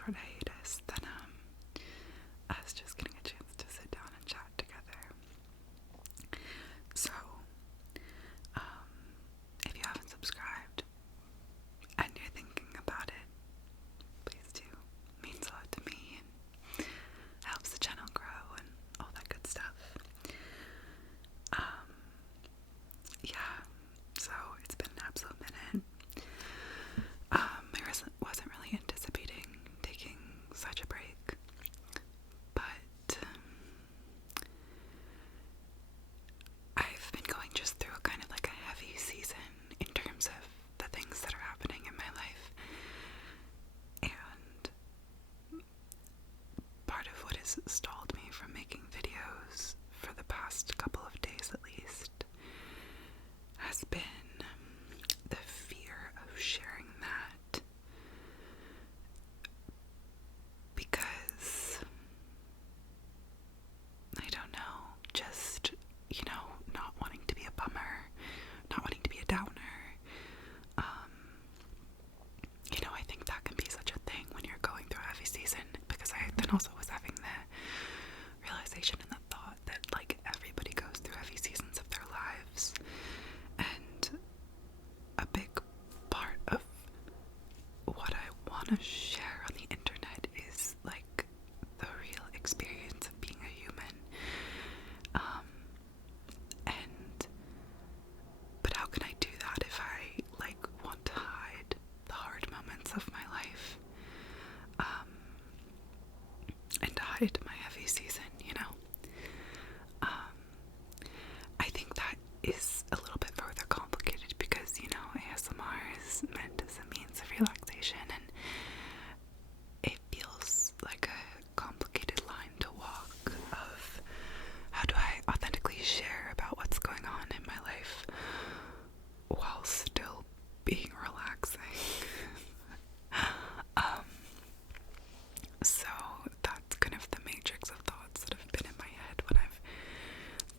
short hiatus, then us just getting a chance to sit down and chat together. So, if you haven't subscribed and you're thinking about it, please do. It means a lot to me and helps the channel grow and all that good stuff. Yeah, so it's been an absolute minute. I wasn't really anticipating taking such a break, but I've been going just through a kind of like a heavy season in terms of the things that are happening in my life, and part of what has stalled me from making videos for the past couple of days at least has been the fear of sharing that, because I don't know, just, not wanting to be a bummer, not wanting to be a downer. I think that can be such a thing when you're going through a heavy season, because I then also was having the realization and the thought that like everybody goes through heavy seasons of their lives, and a big part of what I want to share on the internet is like the real experience of being a human. But how can I do that if I like want to hide the hard moments of my life, and to hide my heavy season, I think that is a little bit further complicated because, ASMR is meant as a means of relaxation, and it feels like a complicated line to walk of how do I authentically share about what's going on in my life while still being relaxing. So that's kind of the matrix of thoughts that have been in my head when I've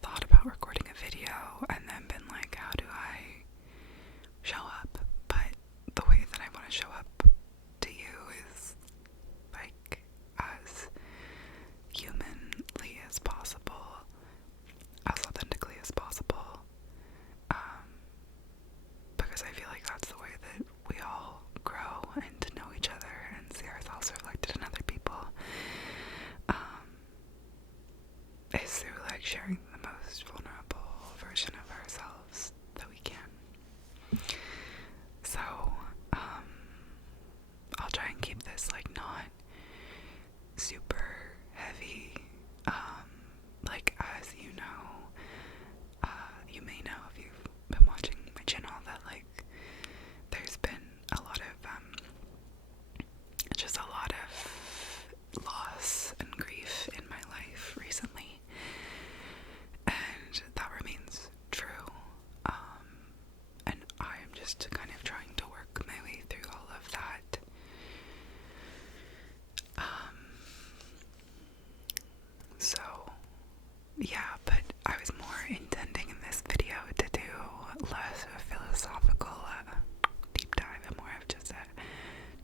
thought about recording a video and then been like, how do I show up? But the way that I want to show up to you is like as humanly as possible, as authentically as possible, because I feel like that's the way that we all grow and to know each other and see ourselves reflected in other people, is through like sharing the most vulnerable version of ourselves that we can. So I'll try and keep this like not super heavy, like as you may know if you've been watching my channel, that like there's been a lot of just a lot of loss and grief in my life recently, and that remains true, and I am just kind of trying to work my way through all of that. So yeah, but I was more intending in this video to do less of a philosophical deep dive and more of just a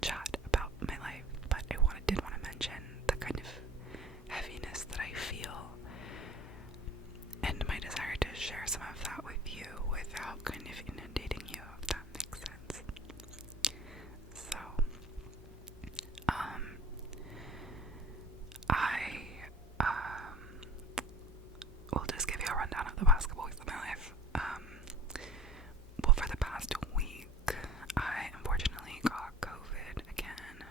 chat about my life, but I did want to mention the kind of heaviness that I feel and my desire to share some of that with you without kind of inundating you, if that makes sense. So, I will just give you a rundown of the past couple weeks of my life. Well, for the past week, I unfortunately got COVID again.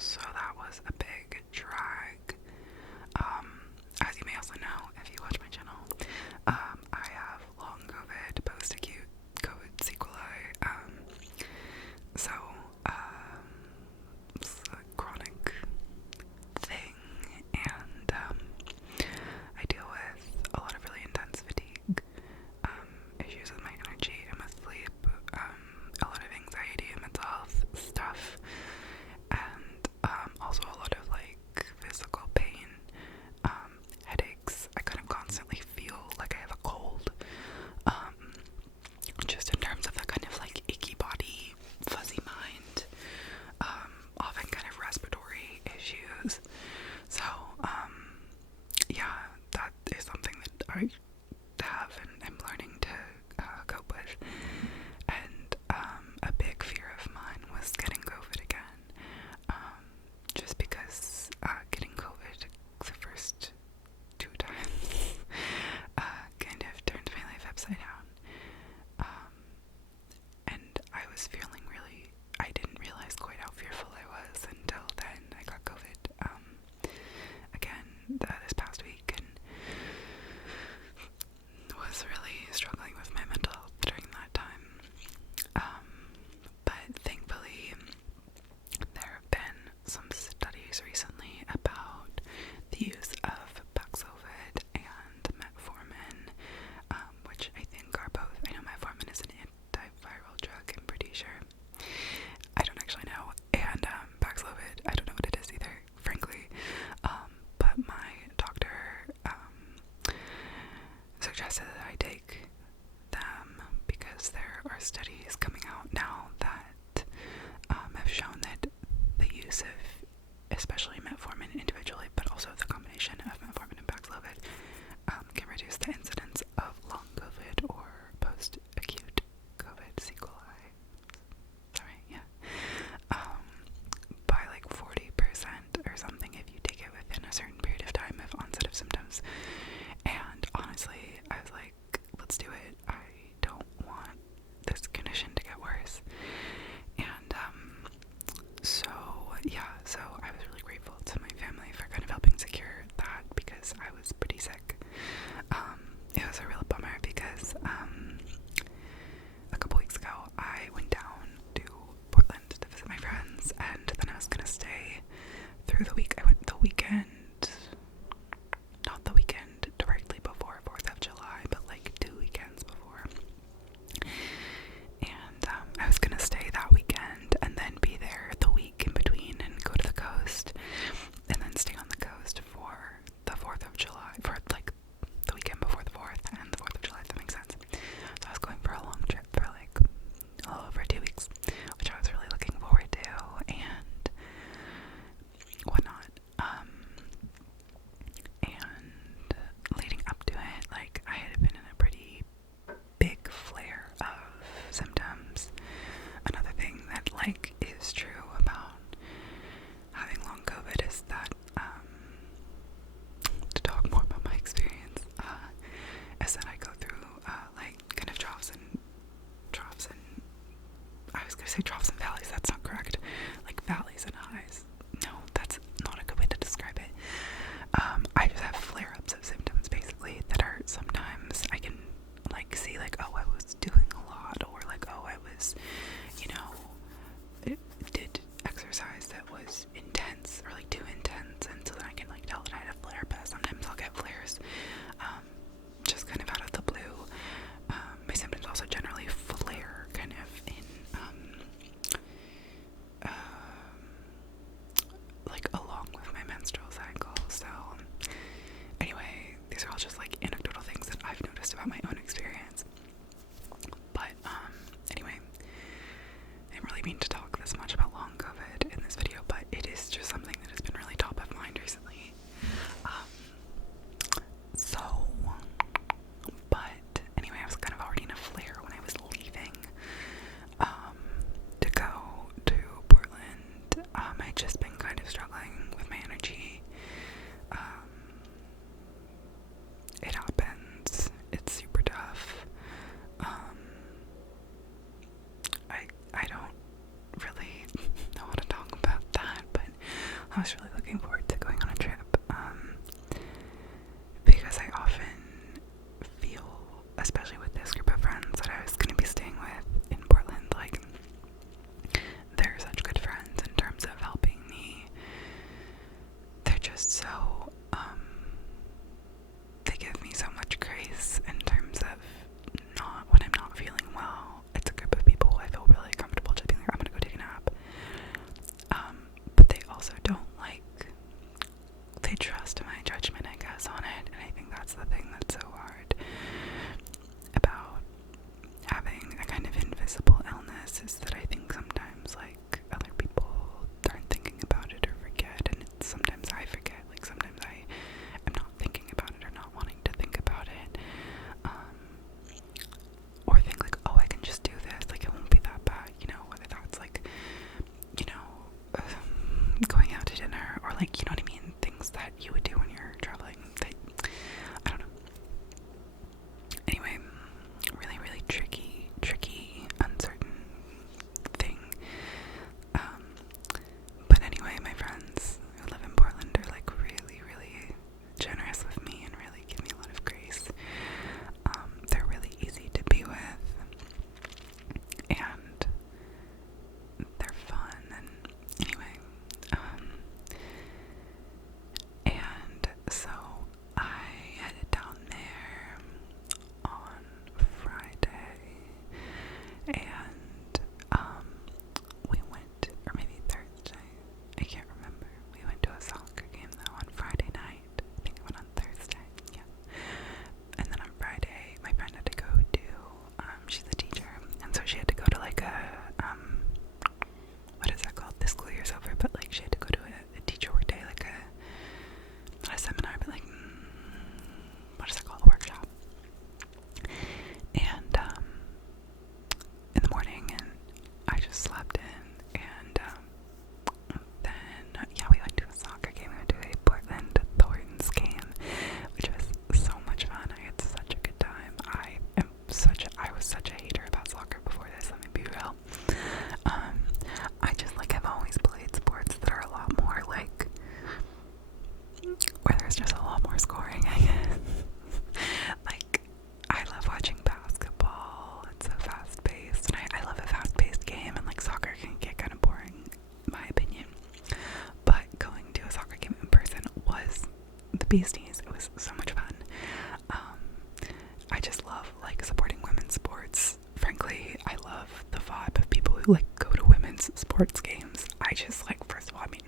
So that was a big drag. I have and I'm learning to cope with. And a big fear of mine was getting COVID again. Just because getting COVID the first 2 times kind of turned my life upside down. And I was feeling really, I didn't realize quite how fearful I was until then. I got COVID again this past week, and was really struggling with my mental health during that time. But thankfully, there have been some studies recently about the use of Paxlovid and metformin, which I think are both, I know metformin is an antiviral drug, I'm pretty sure. I don't actually know. And Paxlovid, I don't know what it is either, frankly. But my doctor suggested that I take them because there are studies coming out now that have shown that the use of especially metformin individually, but also the combination of metformin and Paxlovid can reduce the incidence of long COVID or post-acute COVID sequelae. Sorry, yeah. By like 40% or something if you take it within a certain period of time of onset of symptoms. And honestly, I was like, let's do it. I don't want this condition to get worse. And so I was really grateful to my family for kind of helping secure that because I was pretty sick. It was a real bummer because a couple weeks ago I went down to Portland to visit my friends, and then I was gonna stay through the week. I went the weekend, not the weekend directly before 4th of July, but like 2 weekends before. And I was gonna stay that weekend and then be there the week in between and go to the coast and then stay on the coast for the 4th of July, for like the weekend before the 4th and the 4th of July, if that makes sense. So I was going for a long trip for like a little over 2 weeks, which I was really looking forward to and whatnot. And leading up to it, like I had been in a pretty big flare of symptoms. Another thing that like is true about having long COVID is that to talk more about my experience, is that I go through like kind of troughs and I was gonna say troughs and valleys, that's not correct. Like valleys and highs. No, that's not a good way to describe it. I just have flare-ups of symptoms basically that are sometimes I can like see like, oh, I was doing a lot, or like, oh, I was, did exercise that was intense or like too intense, and so then I can like tell that I had a flare. But sometimes I'll get flares just kind of out of the blue. My symptoms also generally flare kind of in like along with my menstrual cycle. So anyway, these are all just like anecdotal things that I've noticed about my own experience. But anyway, I didn't really mean to talk this much about long COVID in this video, but it is just something that has been really top of mind recently. But anyway, I was kind of already in a flare when I was leaving to go to Portland. I'd just been kind of struggling with my energy. It happens. It's super tough. I don't really know how to talk about that, but I was really looking forward to going on a trip, because I often feel, especially with this group of friends that I was going to be staying with in Portland, like they're such good friends in terms of helping me. They're just so, they give me so much grace in terms of when I'm not feeling well. It's a group of people I feel really comfortable just being like, I'm gonna go take a nap. But they also don't they trust my judgment, I guess, on it, and I think that's the thing that's so hard about having a kind of invisible illness, is that I think sometimes like other people aren't thinking about it or forget, and sometimes I forget, like sometimes I am not thinking about it or not wanting to think about it, So I headed down there on Friday, and we went, or maybe Thursday, I can't remember. We went to a soccer game though on Friday night. I think it went on Thursday, yeah. And then on Friday, my friend had to go to, she's a teacher, and so she had to go to like a, what is that called? This school year's over, but like she had to go to a teacher work day, like not a seminar, but like, what is that called? A workshop. And, in the morning, and I just slept in, and, then, yeah, we went to a soccer game. We went to a Portland Thorns game, which was so much fun. I had such a good time. I was such a hater about soccer before this, let me be real. I just, like, have always played sports that are a lot more, like, where there's just a lot more scoring, I guess. Like, I love watching basketball. It's so fast-paced, and I love a fast-paced game, and, like, soccer can get kind of boring, in my opinion. But going to a soccer game in person was the bee's knees. It was so much fun. I just love, like, supporting women's sports. Frankly, I love the vibe of people who, like, go to women's sports games. I just, like, first of all, I mean,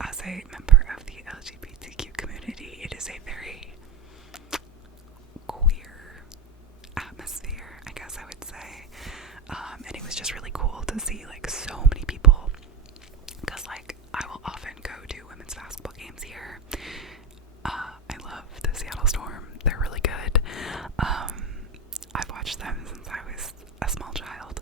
as a member of the LGBTQ community, it is a very queer atmosphere, I guess I would say. And it was just really cool to see, like, so many people, because, like, I will often go to women's basketball games here. I love the Seattle Storm. They're really good. I've watched them since I was a small child.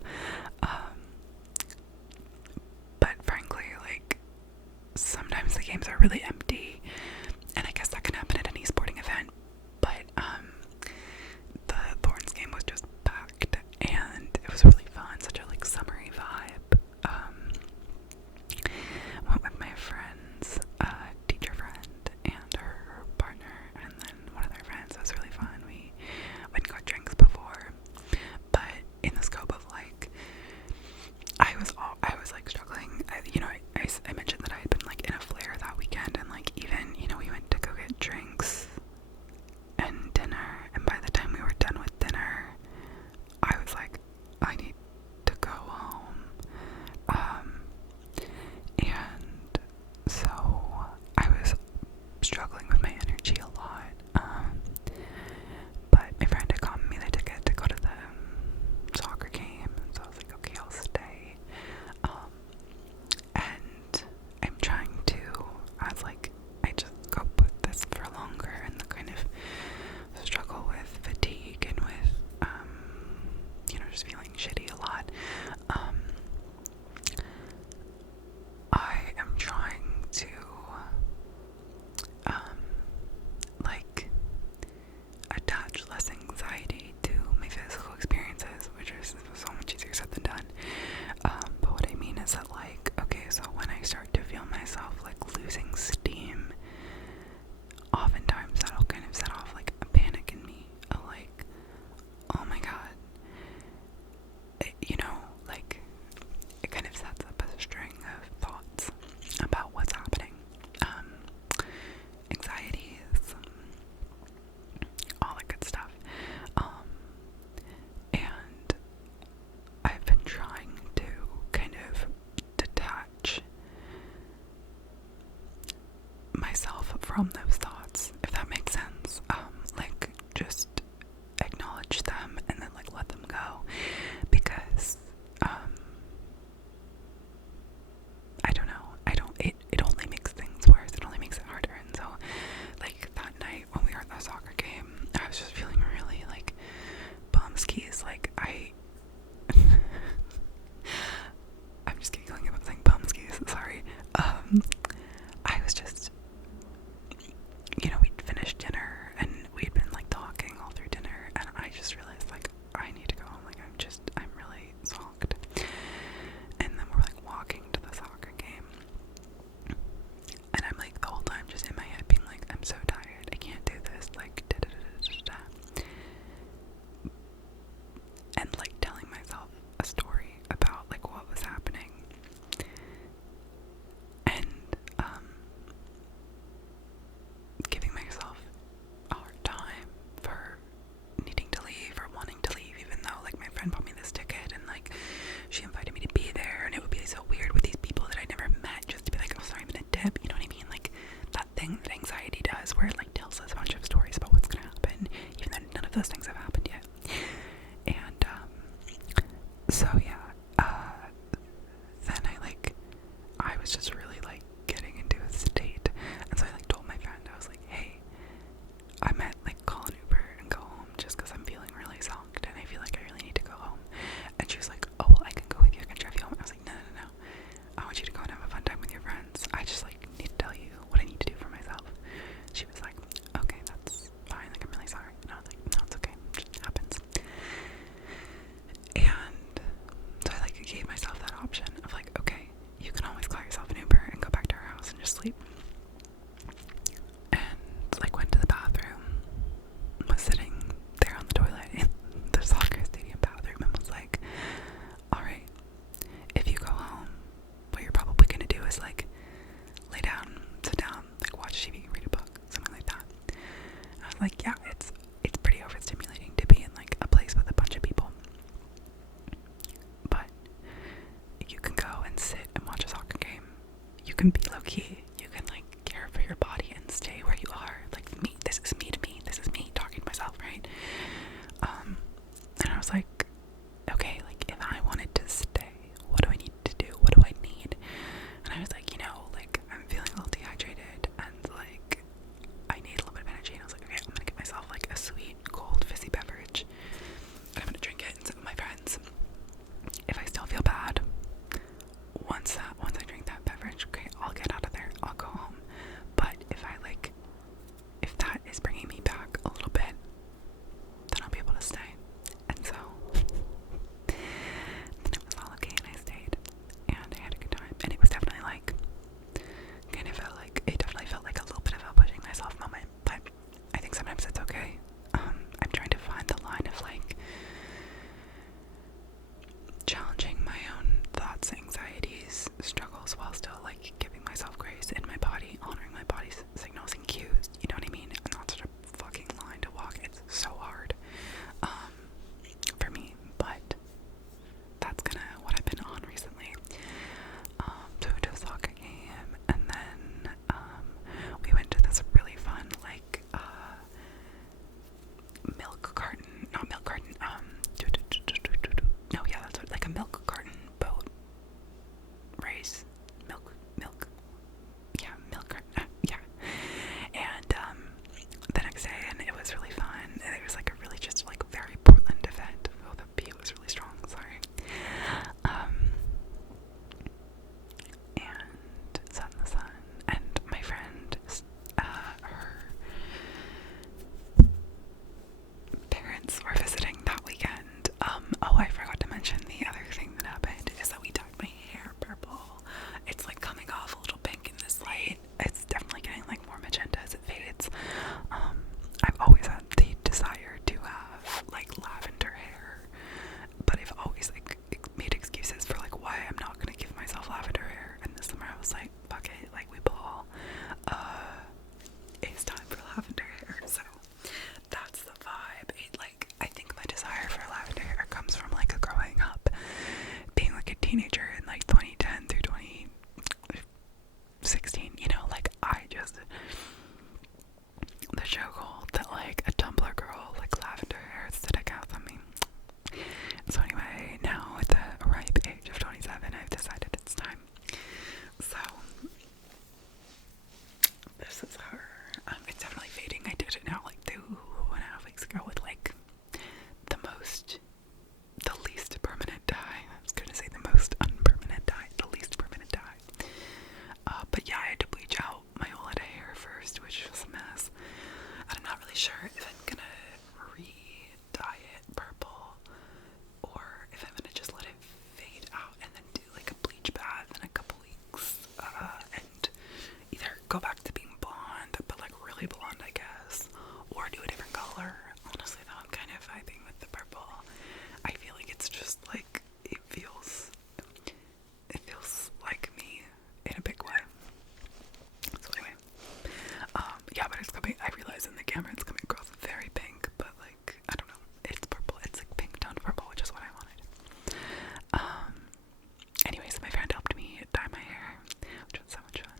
like, yeah, it's pretty overstimulating to be in like a place with a bunch of people. But you can go and sit and watch a soccer game. You can be low key. You can like care for your body and stay where you are. Like me, this is me to me. This is me talking to myself, right? And I was like, okay, like if I wanted to stay, what do I need to do? What do I need? And I was like, like I'm feeling a little dehydrated and like I need a little bit of energy. And I was like, okay, I'm gonna get myself like a sweet, cold, fizzy beverage. And I'm gonna drink it and sit with my friends. If I still feel bad, once I drink that beverage, okay, I'll get out of there. I'll go home. But if that is bringing me back a little bit, then I'll be able to stay. And so, then it was all okay, and I stayed, and I had a good time. And it was definitely like, it definitely felt like a little bit of a pushing myself moment. But I think sometimes it's okay. I'm trying to find the line of like challenging my own thoughts, anxieties, struggles, while still like giving myself grace in my body, honoring my body's signals and cues. You know what I mean? And that's such a fucking line to walk. It's so hard for me, but that's kind of what I've been on recently. So we went to a soccer game, and then we went to this really fun like milk carton, not milk carton, no, yeah, that's what, like a milk carton boat race, milk, yeah, milk carton, yeah, and the next day, and it was really fun, and it was like a really just like very Portland event. Oh, the beat was really strong, sorry. And sat in the sun, and my friend, her parents were visiting that weekend. Oh, I forgot to mention the other thing that happened is that we dyed my hair purple. It's like coming off a little pink in this light. It's definitely getting like more magenta as it fades. I've always had the desire to have like lavender hair, but I've always like made excuses for like why I'm not gonna give myself lavender hair. And this summer I was like, fuck it, like we ball. It's time for lavender hair. So that's the vibe. I think my desire for lavender hair comes from like growing up, being like a teenager in like 2010 through 2016. Like the struggle that like a Tumblr girl like lavender hair aesthetic has on me. So anyway, now at the ripe age of 27, I've decided it's time. So this is her. It's definitely fading. I did it now like 2.5 weeks ago with like the least permanent dye. I was gonna say the most unpermanent dye, the least permanent dye. But yeah, I had to bleach out my whole head of hair first, which was a mess. And I'm not really sure if I'm gonna re-dye it purple or if I'm gonna just let it fade out and then do like a bleach bath in a couple weeks, and either go back to being blonde, but like really blonde, I guess, or do a different color. Honestly though, I'm kind of vibing with the purple. I feel like it's just like, it feels like me in a big way. So anyway, yeah, but it's coming, I realize in the camera it's coming across very pink, but like, I don't know, it's purple, it's like pink toned purple, which is what I wanted. Anyways, my friend helped me dye my hair, which was so much fun.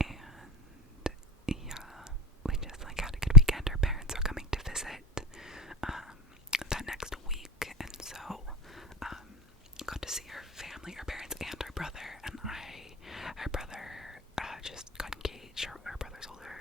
And yeah, we just like had a good weekend. Her parents are coming to visit that next week, and so got to see her family, her parents and her brother. And her brother just got engaged. Her brother's older,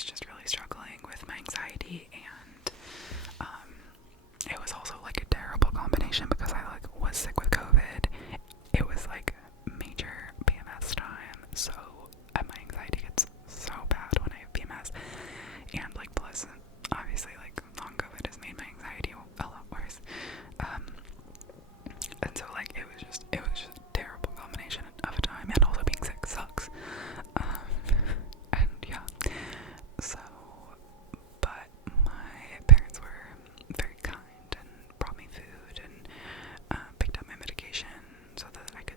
was just really struggling with my anxiety, and it was also like a terrible combination because I like was sick with COVID. It was like major PMS time, so my anxiety gets so bad when I have PMS, and like plus obviously like long COVID has made my anxiety a lot worse. And so like it was just a terrible combination of a time, and also being sick sucks. And yeah, so but my parents were very kind and brought me food and picked up my medication so that I could,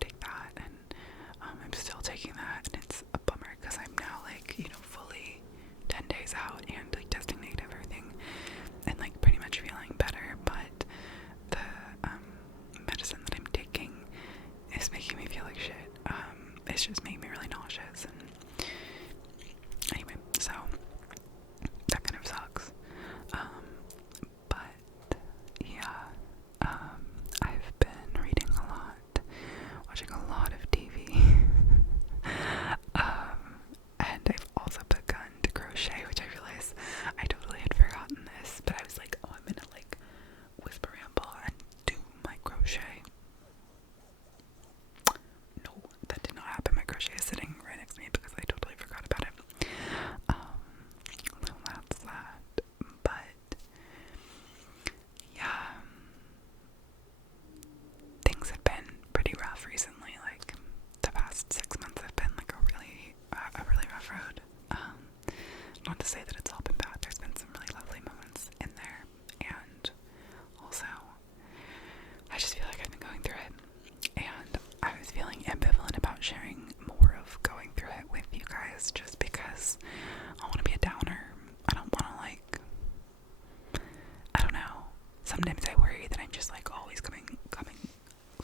take that, and I'm still taking that, and it's a bummer because I'm now like, fully 10 days out and like testing negative everything and like pretty much feeling better, but the medicine that I'm taking is making me feel like shit. It's just making me really nauseous, and anyway, so that kind of sucks. But yeah, I've been reading a lot, watching a lot of TV, and I've also begun to crochet, which I realized I totally had forgotten this, but I was like, oh, I'm gonna like whisper ramble and do my crochet. No, that did not happen. My crochet is sitting right next to me because I totally forgot about it. So that's that. But yeah, things have been pretty rough recently. Like the past 6 months have been like a really rough road. Not to say that it's all been bad. There's been some really lovely moments in there, and also I just feel like I've been going through it, and I was feeling ambivalent about sharing more of going through it with you guys, just because I want to be a downer. I don't want to like, I don't know. Sometimes I worry that I'm just like always coming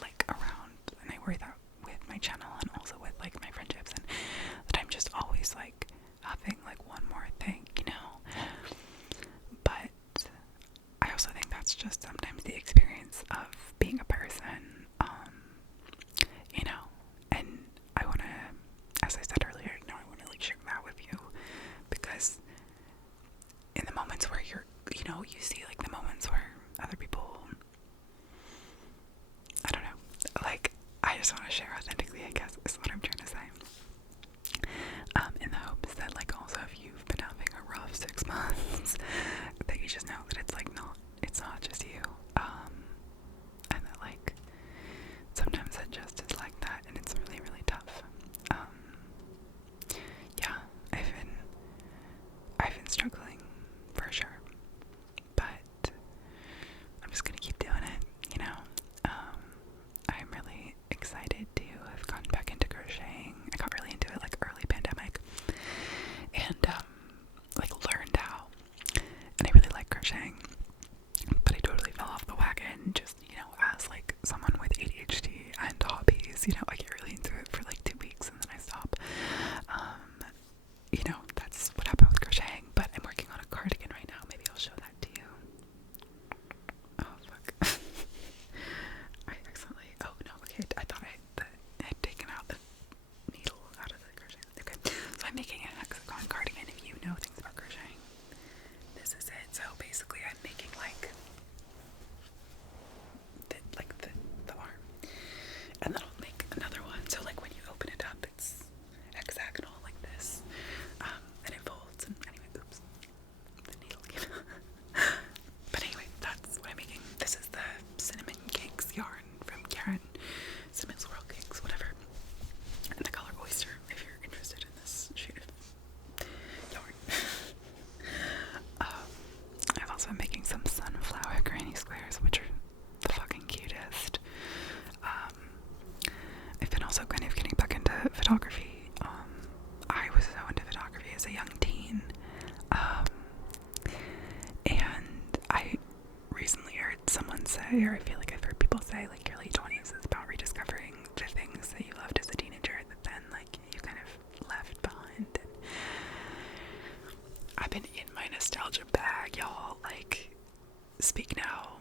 like around, and I worry that with my channel and also with like my friendships, and that I'm just always like having like one more thing, but I also think that's just sometimes the experience of being a person, and I want to, as I said earlier, I want to like share that with you, because in the moments where you're, you see like the moments where other people, I don't know, like, I just want to share authentically, I guess, is what I'm trying to say. In the hopes that like also if you've been having a rough 6 months, that you just know that it's not just you, and that like sometimes it just is like that, and it's really, really tough. Yeah, I've been struggling for sure, but I'm just gonna keep doing it, I'm really excited to have gotten back into crocheting. I got really into it like early pandemic, and like learned how, and I really like crocheting, but I totally fell off the wagon just, as like someone with ADHD and hobbies, I get really into it for like 2 weeks and then I stop. That's what happened with crocheting, but I'm working on a cardigan right now. Maybe I'll show that to you. Oh, fuck. I accidentally, oh no, okay, I thought I had taken out the needle out of the crochet. Okay, so I'm making an hexagon cardigan. If you know things about crocheting, this is it. So basically I'm making like the arm, and then I'll make another one. So like when you open it up, it's hexagonal like this, and it folds, and anyway, oops, the needle came out. But anyway, that's what I'm making. This is the cinnamon cakes yarn from Karen, Cinnamon Swirl Cakes, whatever, and the color oyster, if you're interested in this shade of yarn. I've also been making some sunflower granny squares, which are the fucking cutest. I've been also kind of getting back into photography. I was so into photography as a young teen, and I recently heard someone say, or I feel like I've heard people say, like your late 20s is about rediscovering the things that you loved as a teenager that then like you kind of left behind. And I've been in my nostalgia bag, y'all. Like, speak now,